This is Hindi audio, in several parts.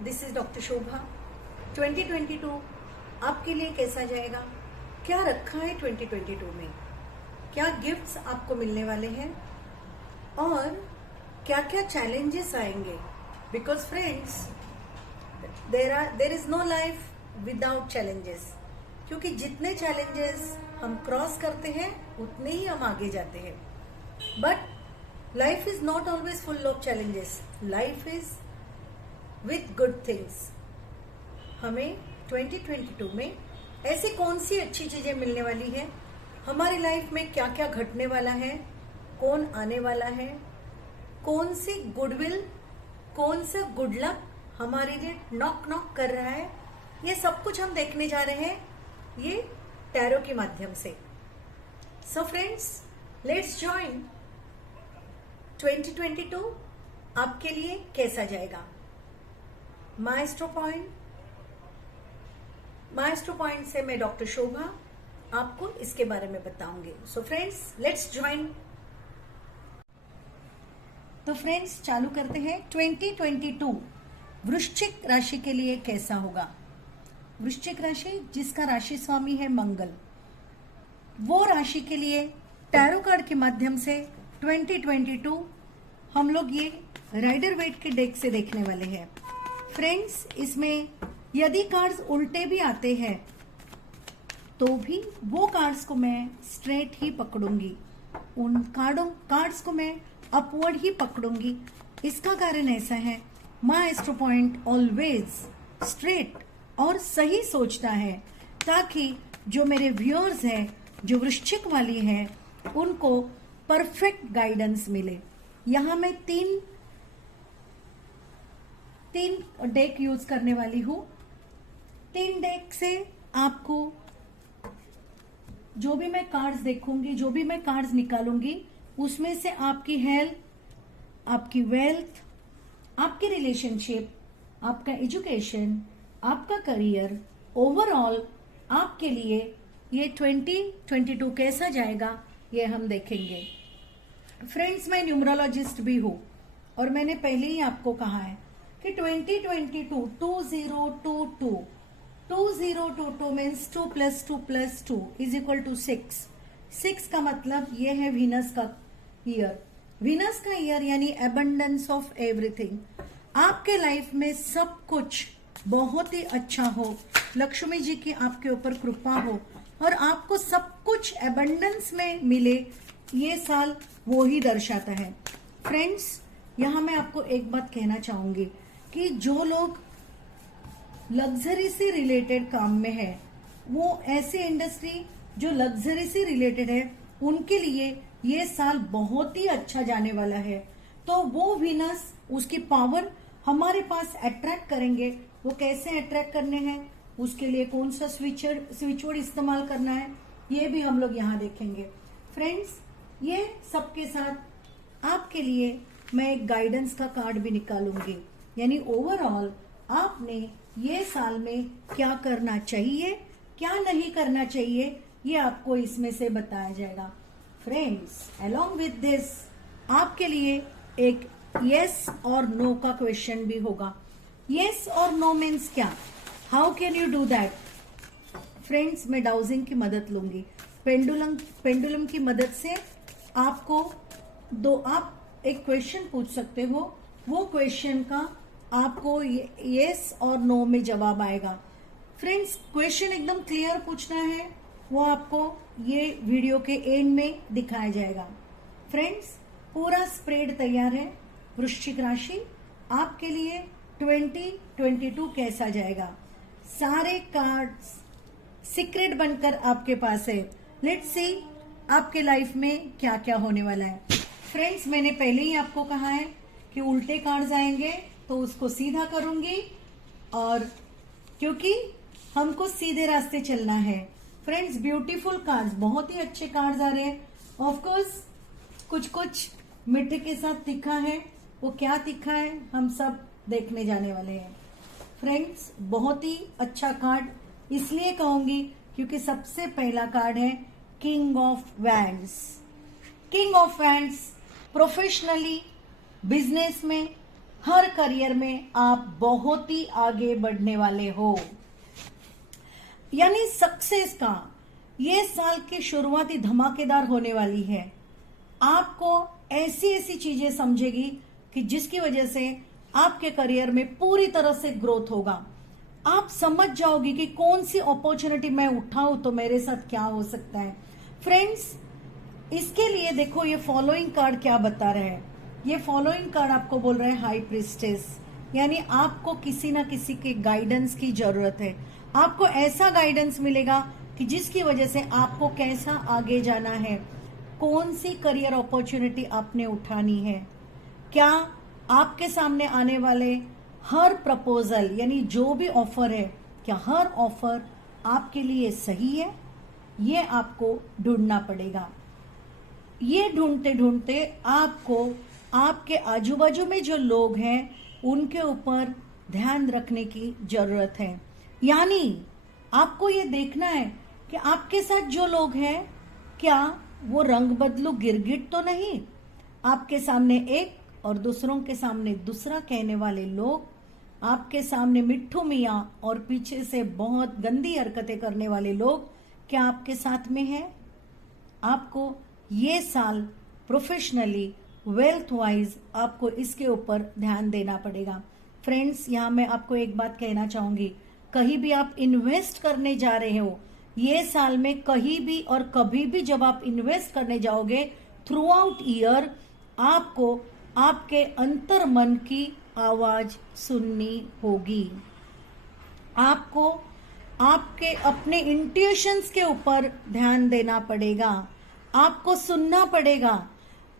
दिस इज डॉक्टर शोभा। 2022 आपके लिए कैसा जाएगा? क्या रखा है 2022 में? क्या गिफ्ट्स आपको मिलने वाले हैं और क्या क्या चैलेंजेस आएंगे? Because friends, there is no life without challenges, क्योंकि जितने चैलेंजेस हम क्रॉस करते हैं उतने ही हम आगे जाते हैं। But life is not always full of challenges, life is with good things. हमें 2022 में ऐसी कौन सी अच्छी चीजें मिलने वाली है, हमारी लाइफ में क्या क्या घटने वाला है, कौन आने वाला है, कौन सी गुडविल, कौन सा गुड लक हमारे लिए नॉक नॉक कर रहा है, ये सब कुछ हम देखने जा रहे हैं ये टैरो के माध्यम से। So friends, let's join. 2022 आपके लिए कैसा जाएगा? माइस्ट्रो पॉइंट से मैं डॉक्टर शोभा आपको इसके बारे में बताऊंगी। So friends, let's join. तो फ्रेंड्स, चालू करते हैं। 2022 वृश्चिक राशि के लिए कैसा होगा? वृश्चिक राशि जिसका राशि स्वामी है मंगल, वो राशि के लिए टैरो कार्ड के माध्यम से 2022 हम लोग ये राइडर वेट के डेक से देखने वाले हैं। फ्रेंड्स, इसमें यदि कार्ड्स उल्टे भी आते हैं तो भी वो कार्ड्स को मैं स्ट्रेट ही पकड़ूंगी, उन कार्ड्स को मैं अपवर्ड ही पकड़ूंगी। इसका कारण ऐसा है, माइस्ट्रो पॉइंट ऑलवेज स्ट्रेट और सही सोचता है, ताकि जो मेरे व्यूअर्स हैं, जो वृश्चिक वाली हैं, उनको परफेक्ट गाइडेंस मिले। यहां मैं तीन डेक यूज करने वाली हूं। 3 डेक से आपको जो भी मैं कार्ड्स देखूंगी, जो भी मैं कार्ड्स निकालूंगी, उसमें से आपकी हेल्थ, आपकी वेल्थ, आपकी रिलेशनशिप, आपका एजुकेशन, आपका करियर, ओवरऑल आपके लिए ये 2022 कैसा जाएगा, ये हम देखेंगे। फ्रेंड्स, मैं न्यूमरोलॉजिस्ट भी हूं और मैंने पहले ही आपको कहा है कि 2022 2022 मीन्स 2 + 2 + 2 = 6। 6 का मतलब ये है वीनस का ईयर। वीनस का ईयर यानी एबंडेंस ऑफ एवरीथिंग। आपके लाइफ में सब कुछ बहुत ही अच्छा हो, लक्ष्मी जी की आपके ऊपर कृपा हो और आपको सब कुछ एबंडेंस में मिले, ये साल वो ही दर्शाता है। फ्रेंड्स, यहां मैं आपको एक बात कहना चाहूंगी कि जो लोग लग्जरी से रिलेटेड काम में है, वो ऐसी इंडस्ट्री जो लग्जरी से रिलेटेड है, उनके लिए ये साल बहुत ही अच्छा जाने वाला है। तो वो वीनस, उसकी पावर हमारे पास अट्रैक्ट करेंगे। वो कैसे अट्रैक्ट करने हैं, उसके लिए कौन सा स्विचवर्ड इस्तेमाल करना है, ये भी हम लोग यहाँ देखेंगे। फ्रेंड्स, ये सबके साथ आपके लिए मैं एक गाइडेंस का कार्ड भी निकालूंगी, यानी ओवरऑल आपने ये साल में क्या करना चाहिए, क्या नहीं करना चाहिए, ये आपको इसमें से बताया जाएगा। फ्रेंड्स, अलोंग विद दिस आपके लिए एक यस और नो का क्वेश्चन भी होगा। यस और नो मीन्स क्या, how can you do that? Friends, मैं डाउजिंग की मदद लूंगी, पेंडुलम की मदद से आपको आप एक क्वेश्चन पूछ सकते हो, वो क्वेश्चन का आपको यस और नो में जवाब आएगा। फ्रेंड्स, क्वेश्चन एकदम क्लियर पूछना है, वो आपको ये वीडियो के एंड में दिखाया जाएगा। फ्रेंड्स, पूरा स्प्रेड तैयार है। वृश्चिक राशि आपके लिए 2022 कैसा जाएगा? सारे कार्ड्स सीक्रेट बनकर आपके पास है। लेट्स सी आपके लाइफ में क्या क्या होने वाला है। फ्रेंड्स, मैंने पहले ही आपको कहा है कि उल्टे कार्ड्स आएंगे तो उसको सीधा करूंगी, और क्योंकि हमको सीधे रास्ते चलना है। फ्रेंड्स, ब्यूटीफुल कार्ड्स, बहुत ही अच्छे कार्ड्स आ रहे हैं। ऑफ कोर्स कुछ मीठे के साथ तीखा है, वो क्या तीखा है हम सब देखने जाने वाले हैं। फ्रेंड्स, बहुत ही अच्छा कार्ड इसलिए कहूंगी क्योंकि सबसे पहला कार्ड है king of wands. King of wands professionally, business में, हर करियर में आप बहुत ही आगे बढ़ने वाले हो। यानी सक्सेस का ये साल की शुरुआती धमाकेदार होने वाली है। आपको ऐसी ऐसी चीजें समझेगी कि जिसकी वजह से आपके करियर में पूरी तरह से ग्रोथ होगा। आप समझ जाओगी कि कौन सी अपॉर्चुनिटी मैं उठाऊं तो मेरे साथ क्या हो सकता है। फ्रेंड्स, इसके लिए देखो ये फॉलोइंग कार्ड क्या बता रहे हैं। ये फॉलोइंग कार्ड आपको बोल रहे हैं हाई प्रिस्टेस, यानी आपको किसी ना किसी के गाइडेंस की जरूरत है। आपको ऐसा गाइडेंस मिलेगा कि जिसकी वजह से आपको कैसा आगे जाना है, कौन सी करियर अपॉर्चुनिटी आपने उठानी है, क्या आपके सामने आने वाले हर प्रपोजल यानी जो भी ऑफर है, क्या हर ऑफर आपके लिए सही है, ये आपको ढूंढना पड़ेगा। ये ढूंढते ढूंढते आपको आपके आजू बाजू में जो लोग हैं उनके ऊपर ध्यान रखने की जरूरत है। यानी आपको ये देखना है कि आपके साथ जो लोग हैं क्या वो रंग बदलू गिरगिट तो नहीं। आपके सामने एक और दूसरों के सामने दूसरा कहने वाले लोग, आपके सामने मिट्ठू मियाँ और पीछे से बहुत गंदी हरकतें करने वाले लोग क्या आपके साथ में है। आपको ये साल प्रोफेशनली वेल्थ वाइज आपको इसके ऊपर ध्यान देना पड़ेगा। फ्रेंड्स, यहाँ मैं आपको एक बात कहना चाहूंगी, कहीं भी आप इन्वेस्ट करने जा रहे हो ये साल में, कहीं भी और कभी भी जब आप इन्वेस्ट करने जाओगे थ्रू आउट ईयर, आपको आपके अंतर मन की आवाज सुननी होगी। आपको आपके अपने इंट्यूशंस के ऊपर ध्यान देना पड़ेगा, आपको सुनना पड़ेगा।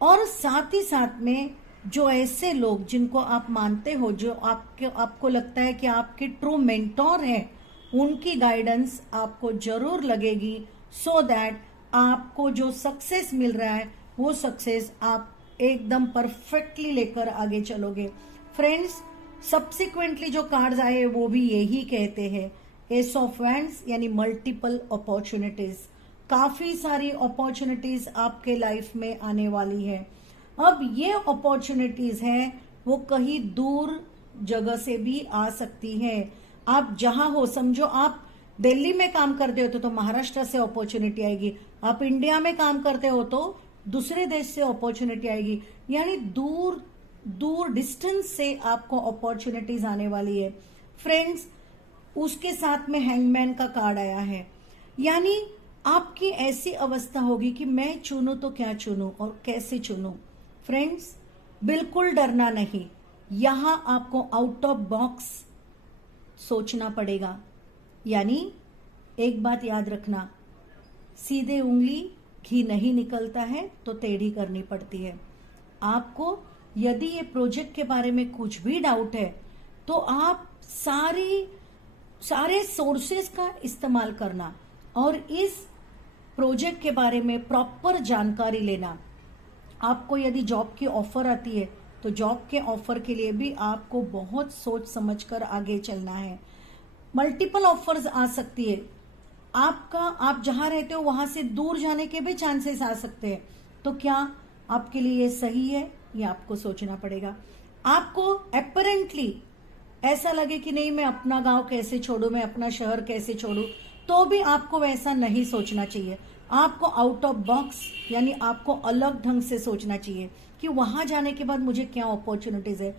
और साथ ही साथ में जो ऐसे लोग जिनको आप मानते हो, जो आपको लगता है कि आपके ट्रू मेंटोर हैं, उनकी गाइडेंस आपको जरूर लगेगी, सो दैट आपको जो सक्सेस मिल रहा है वो सक्सेस आप एकदम परफेक्टली लेकर आगे चलोगे। फ्रेंड्स, सब्सिक्वेंटली जो कार्ड्स आए वो भी यही कहते हैं, एस ऑफ वैंड्स यानी मल्टीपल अपॉर्चुनिटीज। काफी सारी अपॉर्चुनिटीज आपके लाइफ में आने वाली है। अब ये अपॉर्चुनिटीज हैं वो कहीं दूर जगह से भी आ सकती है। आप जहां हो, समझो आप दिल्ली में काम करते हो तो महाराष्ट्र से अपॉर्चुनिटी आएगी, आप इंडिया में काम करते हो तो दूसरे देश से अपॉर्चुनिटी आएगी। यानी दूर दूर डिस्टेंस से आपको अपॉर्चुनिटीज आने वाली है। फ्रेंड्स, उसके साथ में हैंगमैन का कार्ड आया है, यानी आपकी ऐसी अवस्था होगी कि मैं चुनूं तो क्या चुनूं और कैसे चुनूं। फ्रेंड्स, बिल्कुल डरना नहीं, यहां आपको आउट ऑफ बॉक्स सोचना पड़ेगा। यानी एक बात याद रखना, सीधे उंगली घी नहीं निकलता है तो टेढ़ी करनी पड़ती है। आपको यदि ये प्रोजेक्ट के बारे में कुछ भी डाउट है तो आप सारे सोर्सेस का इस्तेमाल करना और इस प्रोजेक्ट के बारे में प्रॉपर जानकारी लेना। आपको यदि जॉब की ऑफर आती है तो जॉब के ऑफर के लिए भी आपको बहुत सोच समझकर आगे चलना है। मल्टीपल ऑफर्स आ सकती है, आप जहां रहते हो वहां से दूर जाने के भी चांसेस आ सकते हैं। तो क्या आपके लिए ये सही है, ये आपको सोचना पड़ेगा। आपको अपरेंटली ऐसा लगे कि नहीं मैं अपना गांव कैसे छोड़ू, मैं अपना शहर कैसे छोड़ू, तो भी आपको वैसा नहीं सोचना चाहिए। आपको आउट ऑफ बॉक्स यानी आपको अलग ढंग से सोचना चाहिए कि वहां जाने के बाद मुझे क्या अपॉर्चुनिटीज है।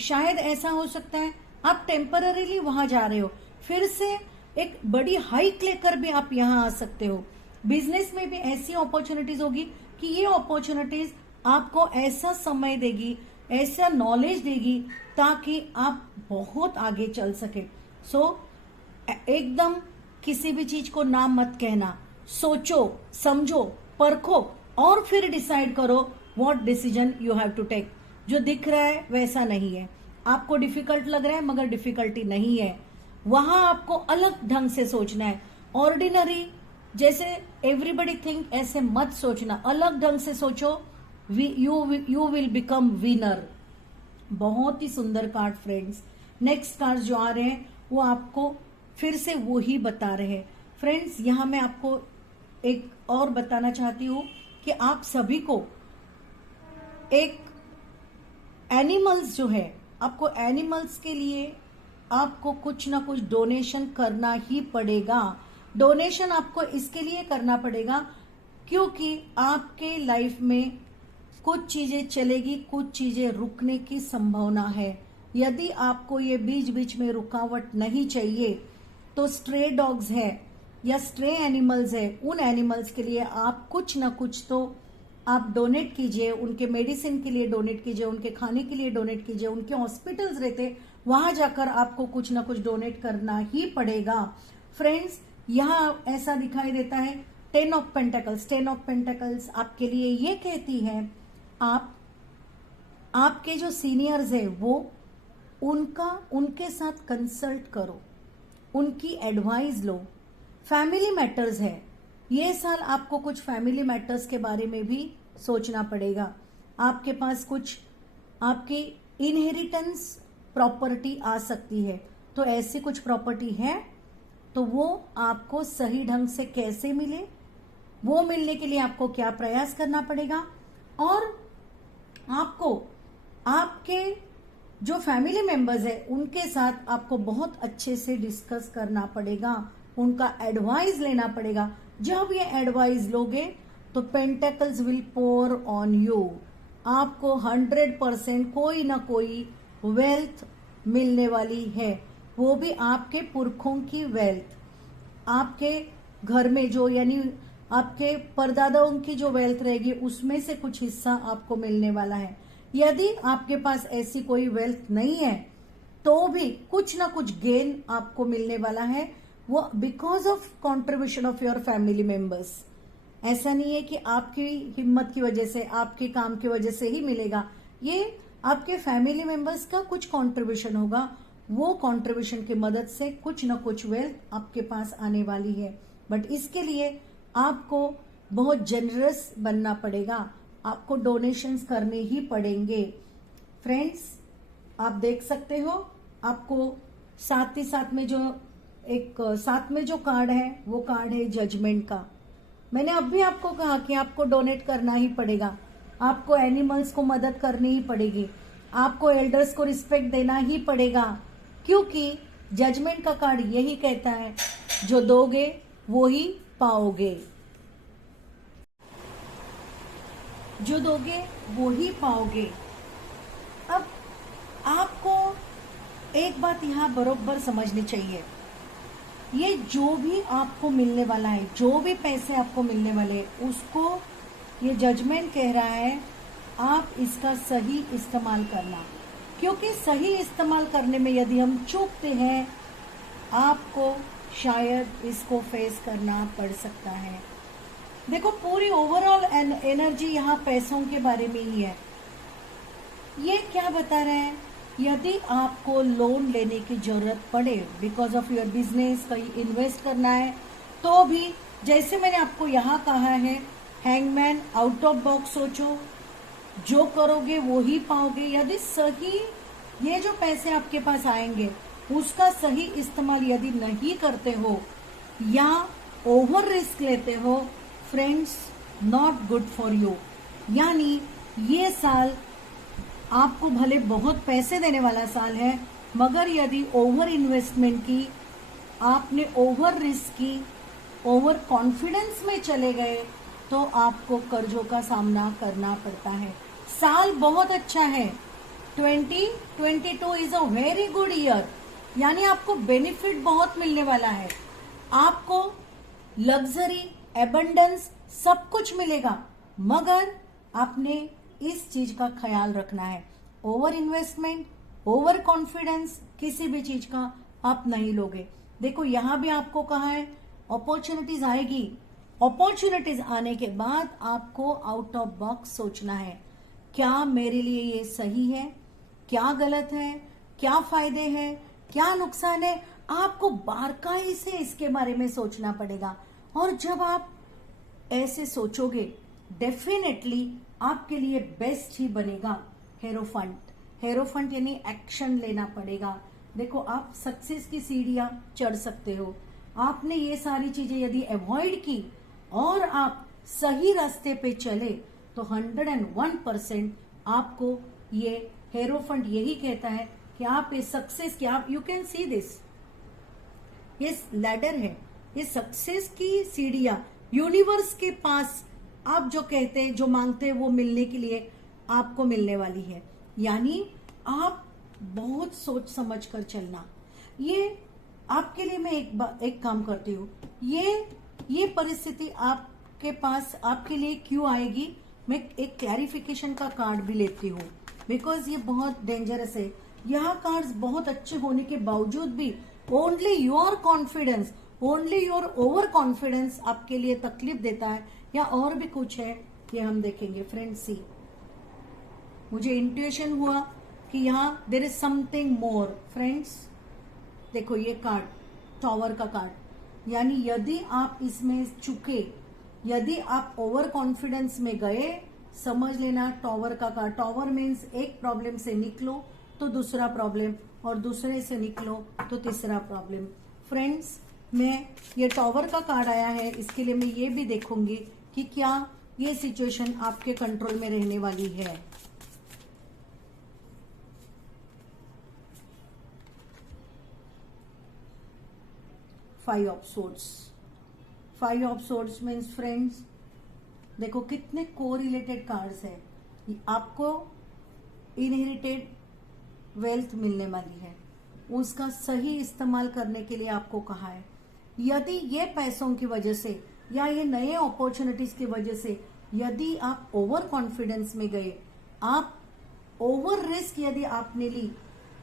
शायद ऐसा हो सकता है आप टेम्पररीली वहां जा रहे हो, फिर से एक बड़ी हाइक लेकर भी आप यहां आ सकते हो। बिजनेस में भी ऐसी अपॉर्चुनिटीज होगी कि ये अपॉर्चुनिटीज आपको ऐसा समय देगी, ऐसा नॉलेज देगी ताकि आप बहुत आगे चल सके। सो एकदम किसी भी चीज को ना मत कहना, सोचो समझो परखो और फिर डिसाइड करो what decision you have to take. जो दिख रहा है वैसा नहीं है, आपको डिफिकल्ट लग रहा है मगर डिफिकल्टी नहीं है, वहां आपको अलग ढंग से सोचना है। ऑर्डिनरी जैसे एवरीबडी थिंक ऐसे मत सोचना, अलग ढंग से सोचो, यू विल बिकम विनर। बहुत ही सुंदर कार्ड फ्रेंड्स। नेक्स्ट कार्ड जो आ रहे हैं वो आपको फिर से वो ही बता रहे हैं। फ्रेंड्स, यहां मैं आपको एक और बताना चाहती हूं कि आप सभी को एक एनिमल्स जो है आपको एनिमल्स के लिए आपको कुछ ना कुछ डोनेशन करना ही पड़ेगा। डोनेशन आपको इसके लिए करना पड़ेगा क्योंकि आपके लाइफ में कुछ चीजें चलेगी, कुछ चीजें रुकने की संभावना है। यदि आपको ये बीच बीच में रुकावट नहीं चाहिए तो स्ट्रे डॉग्स है या स्ट्रे एनिमल्स है, उन एनिमल्स के लिए आप कुछ ना कुछ तो आप डोनेट कीजिए, उनके मेडिसिन के लिए डोनेट कीजिए, उनके खाने के लिए डोनेट कीजिए, उनके हॉस्पिटल्स रहते वहां जाकर आपको कुछ ना कुछ डोनेट करना ही पड़ेगा। फ्रेंड्स, यहाँ ऐसा दिखाई देता है 10 ऑफ पेंटेकल्स। 10 ऑफ पेंटेकल्स आपके लिए ये कहती है आपके जो सीनियर्स है वो उनके साथ कंसल्ट करो, उनकी एडवाइस लो। फैमिली मैटर्स है, ये साल आपको कुछ फैमिली मैटर्स के बारे में भी सोचना पड़ेगा। आपके पास कुछ आपकी इनहेरिटेंस प्रॉपर्टी आ सकती है, तो ऐसी कुछ प्रॉपर्टी है तो वो आपको सही ढंग से कैसे मिले, वो मिलने के लिए आपको क्या प्रयास करना पड़ेगा, और आपको आपके जो फैमिली मेंबर्स है उनके साथ आपको बहुत अच्छे से डिस्कस करना पड़ेगा, उनका एडवाइस लेना पड़ेगा। जब ये एडवाइस लोगे तो pentacles will pour on you. आपको 100% कोई ना कोई वेल्थ मिलने वाली है, वो भी आपके पुरखों की वेल्थ। आपके घर में जो यानी आपके परदादाओं की जो वेल्थ रहेगी उसमें से कुछ हिस्सा आपको मिलने वाला है। यदि आपके पास ऐसी कोई वेल्थ नहीं है तो भी कुछ ना कुछ गेन आपको मिलने वाला है, वो because of contribution of your family members. ऐसा नहीं है कि आपकी हिम्मत की वजह से, आपके काम की वजह से ही मिलेगा, ये आपके फैमिली मेंबर्स का कुछ कंट्रीब्यूशन होगा। वो कंट्रीब्यूशन की मदद से कुछ ना कुछ वेल्थ आपके पास आने वाली है। बट इसके लिए आपको बहुत जेनरस बनना पड़ेगा, आपको डोनेशंस करने ही पड़ेंगे। फ्रेंड्स, आप देख सकते हो, आपको साथ ही साथ में जो कार्ड है वो कार्ड है जजमेंट का। मैंने अभी आपको कहा कि आपको डोनेट करना ही पड़ेगा, आपको एनिमल्स को मदद करनी ही पड़ेगी, आपको एल्डर्स को रिस्पेक्ट देना ही पड़ेगा, क्योंकि जजमेंट का कार्ड यही कहता है जो दोगे वो ही पाओगे, जो दोगे वो ही पाओगे। अब आपको एक बात यहां बरोबर समझनी चाहिए, ये जो भी आपको मिलने वाला है, जो भी पैसे आपको मिलने वाले हैं, उसको ये जजमेंट कह रहा है आप इसका सही इस्तेमाल करना, क्योंकि सही इस्तेमाल करने में यदि हम चूकते हैं आपको शायद इसको फेस करना पड़ सकता है। देखो, पूरी ओवरऑल एनर्जी यहाँ पैसों के बारे में ही है। ये क्या बता रहे हैं, यदि आपको लोन लेने की जरूरत पड़े बिकॉज ऑफ योर बिजनेस, कहीं इन्वेस्ट करना है, तो भी जैसे मैंने आपको यहाँ कहा है हैंगमैन, आउट ऑफ बॉक्स सोचो, जो करोगे वो ही पाओगे। यदि सही ये जो पैसे आपके पास आएंगे उसका सही इस्तेमाल यदि नहीं करते हो या ओवर रिस्क लेते हो, friends, not good for you. यानी ये साल आपको भले बहुत पैसे देने वाला साल है, मगर यदि ओवर इन्वेस्टमेंट की, आपने ओवर रिस्क की, ओवर कॉन्फिडेंस में चले गए तो आपको कर्जों का सामना करना पड़ता है। साल बहुत अच्छा है, 2022 is a very good year, यानी आपको बेनिफिट बहुत मिलने वाला है, आपको लग्जरी, एबंडेंस सब कुछ मिलेगा, मगर आपने इस चीज का ख्याल रखना है, ओवर इन्वेस्टमेंट, ओवर कॉन्फिडेंस किसी भी चीज का आप नहीं लोगे। देखो, यहां भी आपको कहा है अपॉर्चुनिटीज आएगी, अपॉर्चुनिटीज आने के बाद आपको आउट ऑफ बॉक्स सोचना है, क्या मेरे लिए ये सही है, क्या गलत है, क्या फायदे हैं, क्या नुकसान है, आपको बारकाई से इसके बारे में सोचना पड़ेगा। और जब आप ऐसे सोचोगे डेफिनेटली आपके लिए बेस्ट ही बनेगा हेरोफंट। हेरोफंट यानी एक्शन लेना पड़ेगा। देखो, आप सक्सेस की सीढ़ियां चढ़ सकते हो। आपने ये सारी चीजें यदि अवॉइड की और आप सही रास्ते पे चले तो 101% आपको ये हेरोफंट यही कहता है कि आप इस सक्सेस की, आप यू कैन सी दिस, ये लैडर है, ये सक्सेस की सीढ़ियां यूनिवर्स के पास आप जो कहते हैं, जो मांगते हैं वो मिलने के लिए आपको मिलने वाली है। यानी आप बहुत सोच समझ कर चलना। ये आपके लिए मैं एक काम करती हूँ, ये परिस्थिति आपके पास आपके लिए क्यों आएगी, मैं एक क्लैरिफिकेशन का कार्ड भी लेती हूँ, बिकॉज ये बहुत डेंजरस है। यह कार्ड्स बहुत अच्छे होने के बावजूद भी only your confidence, only your over confidence आपके लिए तकलीफ देता है, या और भी कुछ है, ये हम देखेंगे। फ्रेंड्स सी, मुझे इंट्यूशन हुआ कि यहाँ there is something more. Friends देखो ये कार्ड, टॉवर का कार्ड, यानी यदि आप इसमें चुके, यदि आप ओवर कॉन्फिडेंस में गए, समझ लेना टॉवर का कार्ड। टॉवर मीन्स एक प्रॉब्लम से निकलो तो दूसरा प्रॉब्लम, और दूसरे से निकलो तो तीसरा प्रॉब्लम। फ्रेंड्स मैं ये टॉवर का कार्ड आया है, इसके लिए मैं ये भी देखूंगी कि क्या ये सिचुएशन आपके कंट्रोल में रहने वाली है। Five of swords, five of swords means friends देखो कितने को रिलेटेड कार्ड्स है। आपको इनहेरिटेड वेल्थ मिलने वाली है, उसका सही इस्तेमाल करने के लिए आपको कहा है। यदि ये पैसों की वजह से या ये नए अपॉर्चुनिटीज की वजह से यदि आप ओवर कॉन्फिडेंस में गए, आप ओवर रिस्क यदि आपने ली,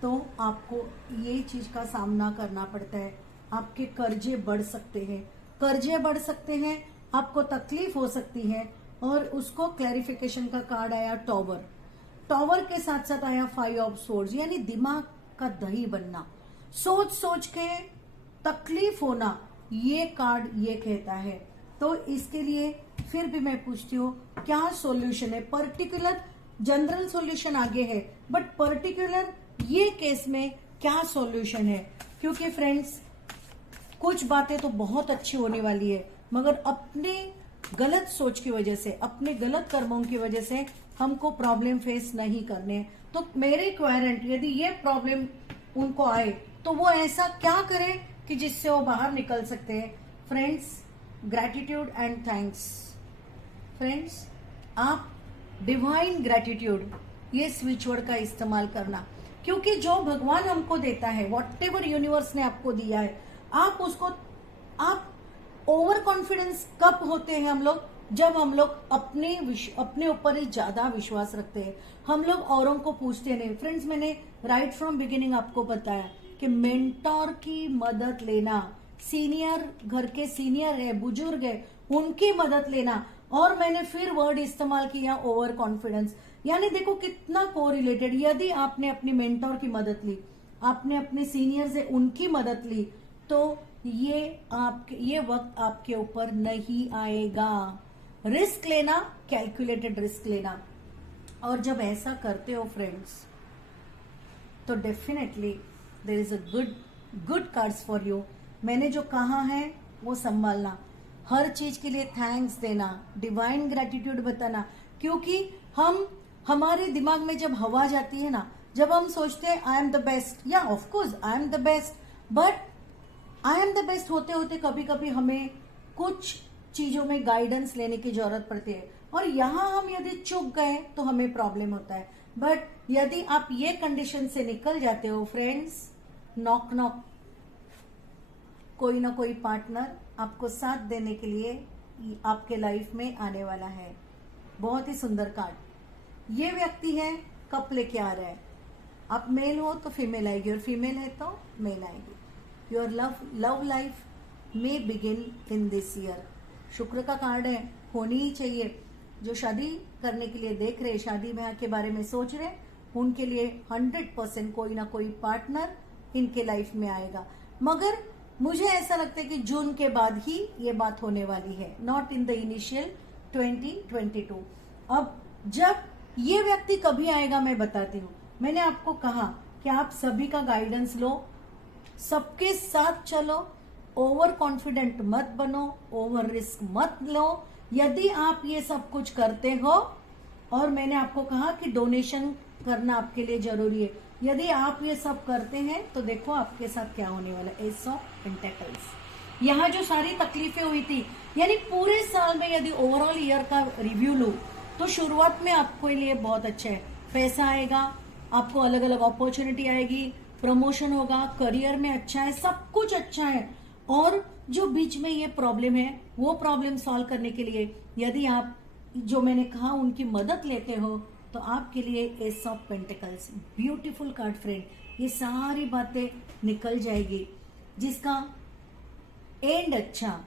तो आपको ये चीज का सामना करना पड़ता है। आपके कर्जे बढ़ सकते हैं, कर्जे बढ़ सकते हैं, आपको तकलीफ हो सकती है। और उसको क्लैरिफिकेशन का कार्ड आया टॉवर, टॉवर के साथ साथ आया फाइव ऑफ सोर्ड्स, यानी दिमाग का दही बनना, सोच सोच के तकलीफ होना, ये कार्ड ये कहता है। तो इसके लिए फिर भी मैं पूछती हूँ क्या सॉल्यूशन है। पर्टिकुलर जनरल सॉल्यूशन आगे है, बट पर्टिकुलर ये केस में क्या सॉल्यूशन है, क्योंकि फ्रेंड्स कुछ बातें तो बहुत अच्छी होने वाली है, मगर अपने गलत सोच की वजह से, अपने गलत कर्मों की वजह से हमको प्रॉब्लम फेस नहीं करने। तो मेरे क्वायरेंट यदि ये प्रॉब्लम उनको आए तो वो ऐसा क्या करे कि जिससे वो बाहर निकल सकते हैं। Friends gratitude and thanks. Friends आप डिवाइन ग्रैटिट्यूड ये स्विच वर्ड का इस्तेमाल करना, क्योंकि जो भगवान हमको देता है, वॉट एवर यूनिवर्स ने आपको दिया है, आप उसको, आप ओवर कॉन्फिडेंस कब होते हैं हम लोग, जब हम लोग अपने ऊपर ही ज्यादा विश्वास रखते हैं, हम लोग औरों को पूछते नहीं। फ्रेंड्स मैंने राइट फ्रॉम बिगिनिंग आपको बताया कि मेंटोर की मदद लेना, सीनियर, घर के सीनियर है, बुजुर्ग है, उनकी मदद लेना। और मैंने फिर वर्ड इस्तेमाल किया ओवर कॉन्फिडेंस, यानी देखो कितना कोरिलेटेड। यदि आपने अपनी मेंटोर की मदद ली, आपने अपने सीनियर से उनकी मदद ली, तो ये वक्त आपके ऊपर नहीं आएगा। रिस्क लेना, कैलकुलेटेड रिस्क लेना, और जब ऐसा करते हो फ्रेंड्स तो definitely there is a good cards for you. मैंने जो कहा है वो संभालना, हर चीज के लिए थैंक्स देना, डिवाइन ग्रेटिट्यूड बताना, क्योंकि हमारे दिमाग में जब हवा जाती है ना, जब हम सोचते हैं आई एम द बेस्ट, या of course I am the best, but I am the best होते होते कभी कभी हमें कुछ चीजों में गाइडेंस लेने की जरूरत पड़ती है, और यहां हम यदि चूक गए तो हमें प्रॉब्लम होता है। बट यदि आप ये कंडीशन से निकल जाते हो फ्रेंड्स, नॉक नॉक, कोई ना कोई पार्टनर आपको साथ देने के लिए आपके लाइफ में आने वाला है। बहुत ही सुंदर कार्ड। ये व्यक्ति है, कप लेके आ रहा है। आप मेल हो तो फीमेल आएगी, और फीमेल है तो मेल आएगी। Your love life may begin in this year. शुक्र का कार्ड है, होनी ही चाहिए। जो शादी करने के लिए देख रहे, शादी ब्याह के बारे में सोच रहे, उनके लिए 100% कोई ना कोई पार्टनर इनके लाइफ में आएगा। मगर मुझे ऐसा लगता है कि जून के बाद ही ये बात होने वाली है, नॉट इन द इनिशियल 2022। अब जब ये व्यक्ति कभी आएगा मैं बताती हूँ। मैंने आपको कहा कि आप सभी का गाइडेंस लो, सबके साथ चलो, ओवर कॉन्फिडेंट मत बनो, ओवर रिस्क मत लो। यदि आप ये सब कुछ करते हो, और मैंने आपको कहा कि डोनेशन करना आपके लिए जरूरी है। यदि आप ये सब करते हैं तो देखो आपके साथ क्या होने वाला है। S of pentacles. यहाँ जो सारी तकलीफें हुई थी, यानी पूरे साल में यदि ओवरऑल ईयर का रिव्यू लूं तो शुरुआत में आपके लिए बहुत अच्छा है। पैसा आएगा, आपको अलग अलग अपॉर्चुनिटी आएगी, प्रमोशन होगा, करियर में अच्छा है, सब कुछ अच्छा है। और जो बीच में ये प्रॉब्लम है वो प्रॉब्लम सॉल्व करने के लिए यदि आप जो मैंने कहा उनकी मदद लेते हो तो आपके लिए S of pentacles beautiful card friend. ये सारी बातें निकल जाएगी, जिसका एंड अच्छा,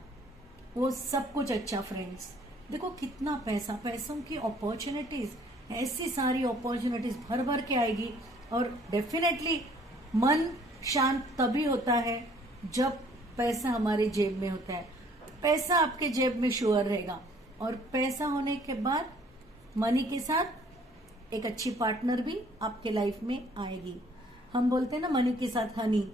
वो सब कुछ अच्छा फ्रेंड्स। देखो कितना पैसा, पैसों की अपॉर्चुनिटीज, ऐसी सारी अपॉर्चुनिटीज भर भर के आएगी। और डेफिनेटली मन शांत तभी होता है जब पैसा हमारे जेब में होता है। पैसा आपके जेब में श्योर रहेगा, और पैसा होने के बाद मनी के साथ एक अच्छी पार्टनर भी आपके लाइफ में आएगी। हम बोलते हैं ना मनी के साथ हनी,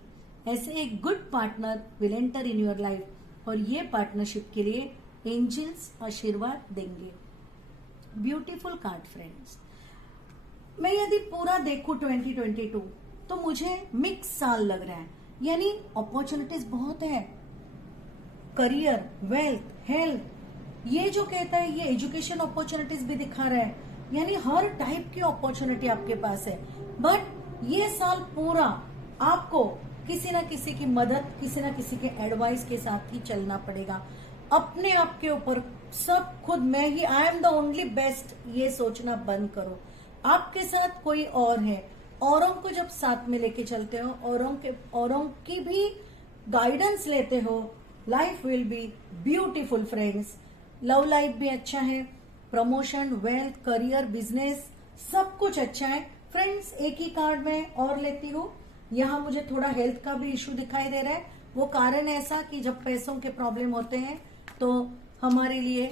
ऐसे एक good partner will enter in your life, और ये पार्टनरशिप के लिए एंजल्स आशीर्वाद देंगे। Beautiful card friends. मैं यदि पूरा देखूं 2022 तो मुझे मिक्स साल लग रहा है, यानी अपॉर्चुनिटीज बहुत है। करियर, वेल्थ, हेल्थ, ये जो कहता है ये एजुकेशन अपॉर्चुनिटीज भी दिखा रहा है, यानी हर टाइप की अपॉर्चुनिटी आपके पास है। बट ये साल पूरा आपको किसी ना किसी की मदद, किसी ना किसी के एडवाइस के साथ ही चलना पड़ेगा। अपने आप के ऊपर सब खुद मैं ही, I am the only best, ये सोचना बंद करो। आपके साथ कोई और है, औरों को जब साथ में लेके चलते हो, औरों की भी गाइडेंस लेते हो, life will be beautiful friends. Love life भी अच्छा है, प्रमोशन, वेल्थ, करियर, बिजनेस, सब कुछ अच्छा है फ्रेंड्स। एक ही कार्ड में और लेती हूँ, यहाँ मुझे थोड़ा हेल्थ का भी इश्यू दिखाई दे रहा है। वो कारण ऐसा कि जब पैसों के प्रॉब्लम होते हैं तो हमारे लिए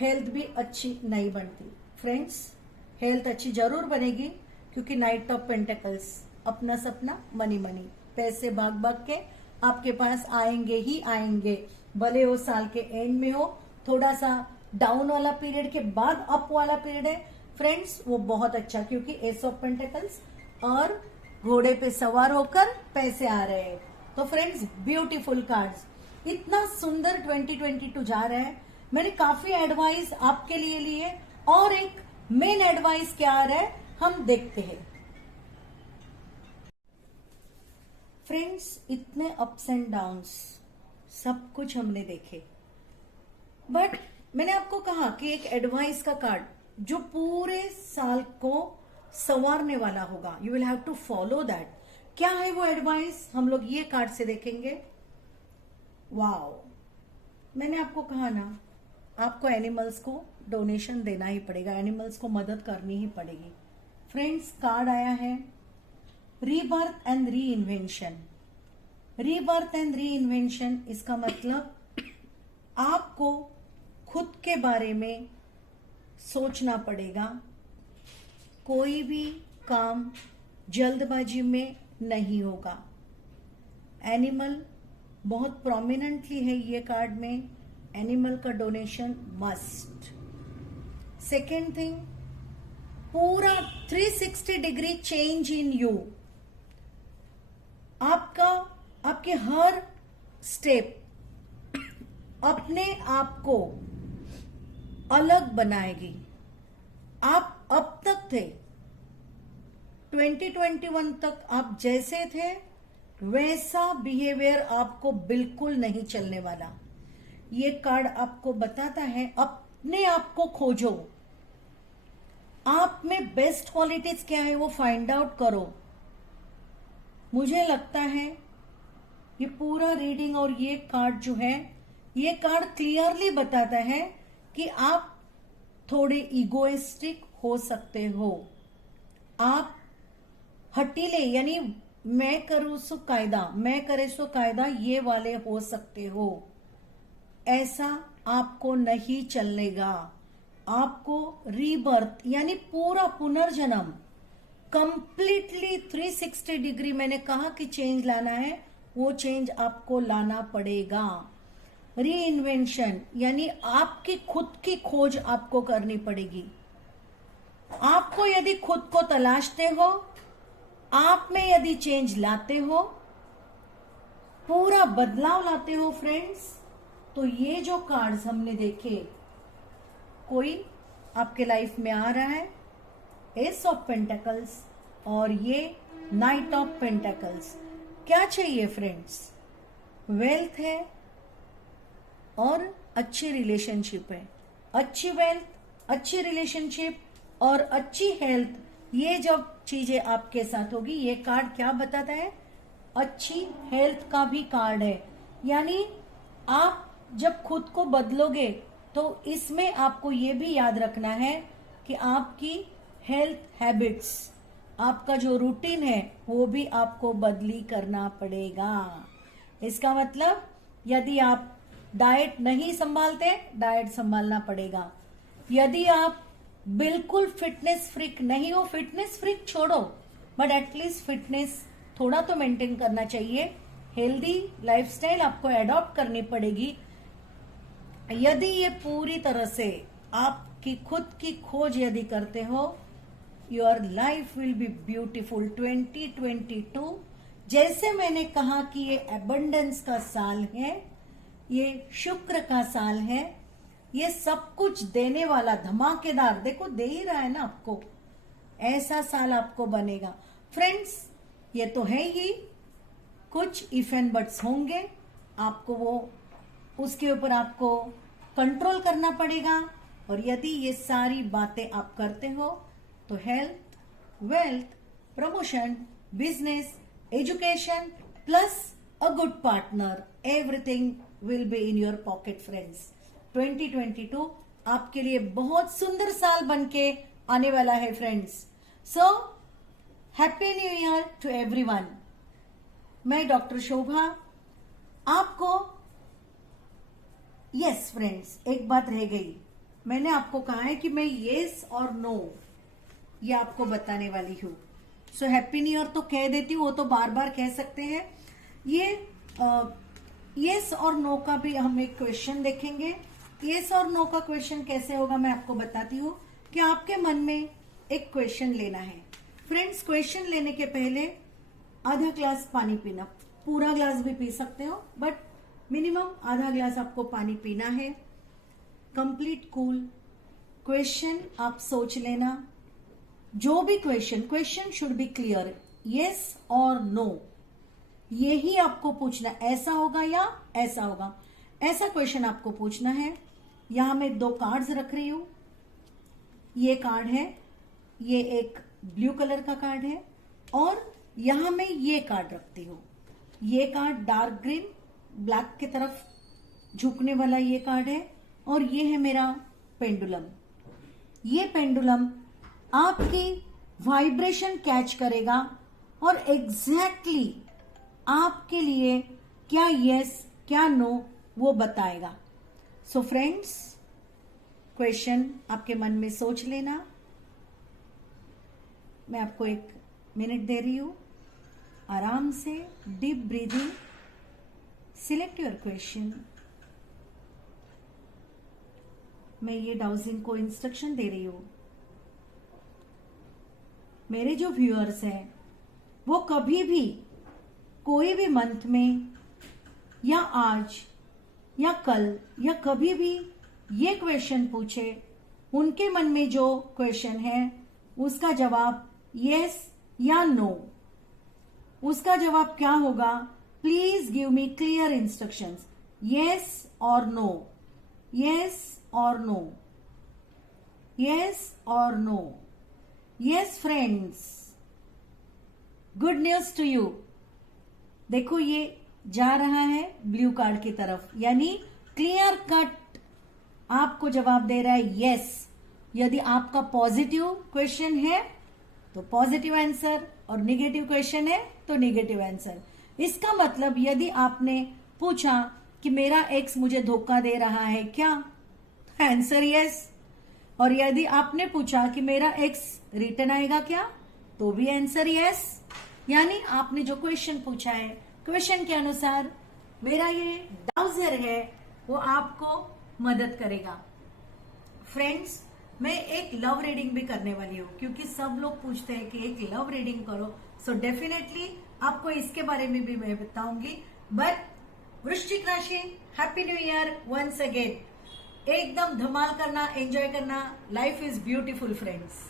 हेल्थ भी अच्छी नहीं बनती फ्रेंड्स। हेल्थ अच्छी जरूर बनेगी, क्योंकि नाइट ऑफ पेंटेकल्स, अपना सपना मनी मनी, पैसे भाग भाग के आपके पास आएंगे ही आएंगे। भले वो साल के एंड में हो, थोड़ा सा डाउन वाला पीरियड के बाद अप वाला पीरियड है फ्रेंड्स, वो बहुत अच्छा, क्योंकि एस ऑफ पेंटेकल्स और घोड़े पे सवार होकर पैसे आ रहे हैं। तो फ्रेंड्स ब्यूटीफुल कार्ड्स, इतना सुंदर 2022 जा रहा है। मैंने काफी एडवाइस आपके लिए लिए, और एक मेन एडवाइस क्या आ रहा है हम देखते हैं फ्रेंड्स। इतने अप्स एंड डाउन्स सब कुछ हमने देखे, बट मैंने आपको कहा कि एक एडवाइस का कार्ड जो पूरे साल को संवारने वाला होगा, you will have to follow that. क्या है वो एडवाइस, हम लोग ये कार्ड से देखेंगे। वाओ, मैंने आपको कहा ना, आपको एनिमल्स को डोनेशन देना ही पड़ेगा, एनिमल्स को मदद करनी ही पड़ेगी। फ्रेंड्स कार्ड आया है rebirth and re invention. Rebirth and re invention, इसका मतलब आपको खुद के बारे में सोचना पड़ेगा। कोई भी काम जल्दबाजी में नहीं होगा। एनिमल बहुत प्रोमिनेंटली है ये कार्ड में, एनिमल का डोनेशन मस्ट। सेकेंड थिंग, पूरा 360 डिग्री चेंज इन यू। आपके हर स्टेप अपने आप को अलग बनाएगी। आप अब तक थे 2021 तक आप जैसे थे वैसा बिहेवियर आपको बिल्कुल नहीं चलने वाला। ये कार्ड आपको बताता है अपने आप को खोजो, आप में बेस्ट क्वालिटीज क्या है वो फाइंड आउट करो। मुझे लगता है ये पूरा रीडिंग और ये कार्ड जो है, ये कार्ड क्लियरली बताता है कि आप थोड़े इगोइस्टिक हो सकते हो। आप हटीले, यानी मैं करूं सो कायदा, मैं करे सो कायदा, ये वाले हो सकते हो। ऐसा आपको नहीं चलेगा। आपको रीबर्थ यानी पूरा पुनर्जन्म, कंप्लीटली 360 डिग्री, मैंने कहा कि चेंज लाना है, वो चेंज आपको लाना पड़ेगा। री इन्वेंशन यानी आपकी खुद की खोज आपको करनी पड़ेगी। आपको यदि खुद को तलाशते हो, आप में यदि चेंज लाते हो, पूरा बदलाव लाते हो फ्रेंड्स, तो ये जो कार्ड्स हमने देखे, कोई आपके लाइफ में आ रहा है, एस ऑफ पेंटेकल्स और ये नाइट ऑफ पेंटेकल्स। क्या चाहिए फ्रेंड्स? वेल्थ है और अच्छी रिलेशनशिप है। अच्छी वेल्थ, अच्छी रिलेशनशिप और अच्छी हेल्थ, ये जब चीजें आपके साथ होगी, ये कार्ड क्या बताता है? अच्छी हेल्थ का भी कार्ड है। यानी आप जब खुद को बदलोगे तो इसमें आपको ये भी याद रखना है कि आपकी हेल्थ हैबिट्स, आपका जो रूटीन है वो भी आपको बदली करना पड़ेगा। इसका मतलब यदि आप डाइट नहीं संभालते, डाइट संभालना पड़ेगा। यदि आप बिल्कुल फिटनेस फ्रीक नहीं हो, फिटनेस फ्रीक छोड़ो, बट एटलीस्ट फिटनेस थोड़ा तो मेंटेन करना चाहिए। हेल्दी लाइफस्टाइल आपको एडॉप्ट करनी पड़ेगी। यदि ये पूरी तरह से आपकी खुद की खोज यदि करते हो, your life will be beautiful. 2022 जैसे मैंने कहा कि ये एबंडेंस का साल है, ये शुक्र का साल है, ये सब कुछ देने वाला, धमाकेदार, देखो दे ही रहा है ना आपको, ऐसा साल आपको बनेगा फ्रेंड्स। ये तो है ही, कुछ इफ एंड बट्स होंगे, आपको वो उसके ऊपर आपको कंट्रोल करना पड़ेगा। और यदि ये सारी बातें आप करते हो तो health, wealth, promotion, business, education plus a good partner, everything will be in your pocket friends. 2022 आपके लिए बहुत सुंदर साल बनके आने वाला है friends. So happy new year to everyone. मैं डॉक्टर शोभा आपको, यस फ्रेंड्स, एक बात रह गई, मैंने आपको कहा है कि मैं यस और नो ये आपको बताने वाली हूँ। सो हैप्पी न्यू ईयर तो कह देती हूँ, वो तो बार बार कह सकते हैं। ये यस और नो का भी हम एक क्वेश्चन देखेंगे। यस और नो का क्वेश्चन कैसे होगा मैं आपको बताती हूँ कि आपके मन में एक क्वेश्चन लेना है फ्रेंड्स। क्वेश्चन लेने के पहले आधा ग्लास पानी पीना, पूरा ग्लास भी पी सकते हो, बट मिनिमम आधा ग्लास आपको पानी पीना है। Complete cool. क्वेश्चन आप सोच लेना, जो भी question should be clear, yes और नो, यही आपको पूछना, ऐसा होगा या ऐसा होगा, ऐसा क्वेश्चन आपको पूछना है। यहां मैं 2 कार्ड्स रख रही हूं। ये कार्ड है, ये एक ब्लू कलर का कार्ड है, और यहां मैं ये कार्ड रखती हूं। ये कार्ड डार्क ग्रीन, ब्लैक की तरफ झुकने वाला ये कार्ड है, और ये है मेरा पेंडुलम। ये पेंडुलम आपकी वाइब्रेशन कैच करेगा और एग्जैक्टली आपके लिए क्या यस क्या नो वो बताएगा। सो फ्रेंड्स, क्वेश्चन आपके मन में सोच लेना। मैं आपको 1 मिनट दे रही हूं, आराम से deep breathing, select your question. मैं ये डाउजिंग को इंस्ट्रक्शन दे रही हूं। मेरे जो व्यूअर्स हैं वो कभी भी कोई भी मंथ में या आज या कल या कभी भी ये क्वेश्चन पूछे, उनके मन में जो क्वेश्चन है उसका जवाब यस या नो, उसका जवाब क्या होगा, please give me clear instructions, yes और नो, यस और नो, यस और no. Yes friends, good news to you. देखो ये जा रहा है ब्लू कार्ड की तरफ, यानी क्लियर कट आपको जवाब दे रहा है यस। यदि आपका पॉजिटिव क्वेश्चन है तो पॉजिटिव आंसर, और निगेटिव क्वेश्चन है तो निगेटिव आंसर। इसका मतलब यदि आपने पूछा कि मेरा एक्स मुझे धोखा दे रहा है क्या, आंसर यस। और यदि आपने पूछा कि मेरा एक्स रिटर्न आएगा क्या, तो भी आंसर यस। यानी आपने जो क्वेश्चन पूछा है, क्वेश्चन के अनुसार मेरा ये डाउजर है वो आपको मदद करेगा। फ्रेंड्स, मैं एक लव रीडिंग भी करने वाली हूँ, क्योंकि सब लोग पूछते हैं कि एक लव रीडिंग करो। सो डेफिनेटली आपको इसके बारे में भी मैं बताऊंगी। बट वृश्चिक राशि, happy new year once again. एकदम धमाल करना, एंजॉय करना। Life is beautiful friends.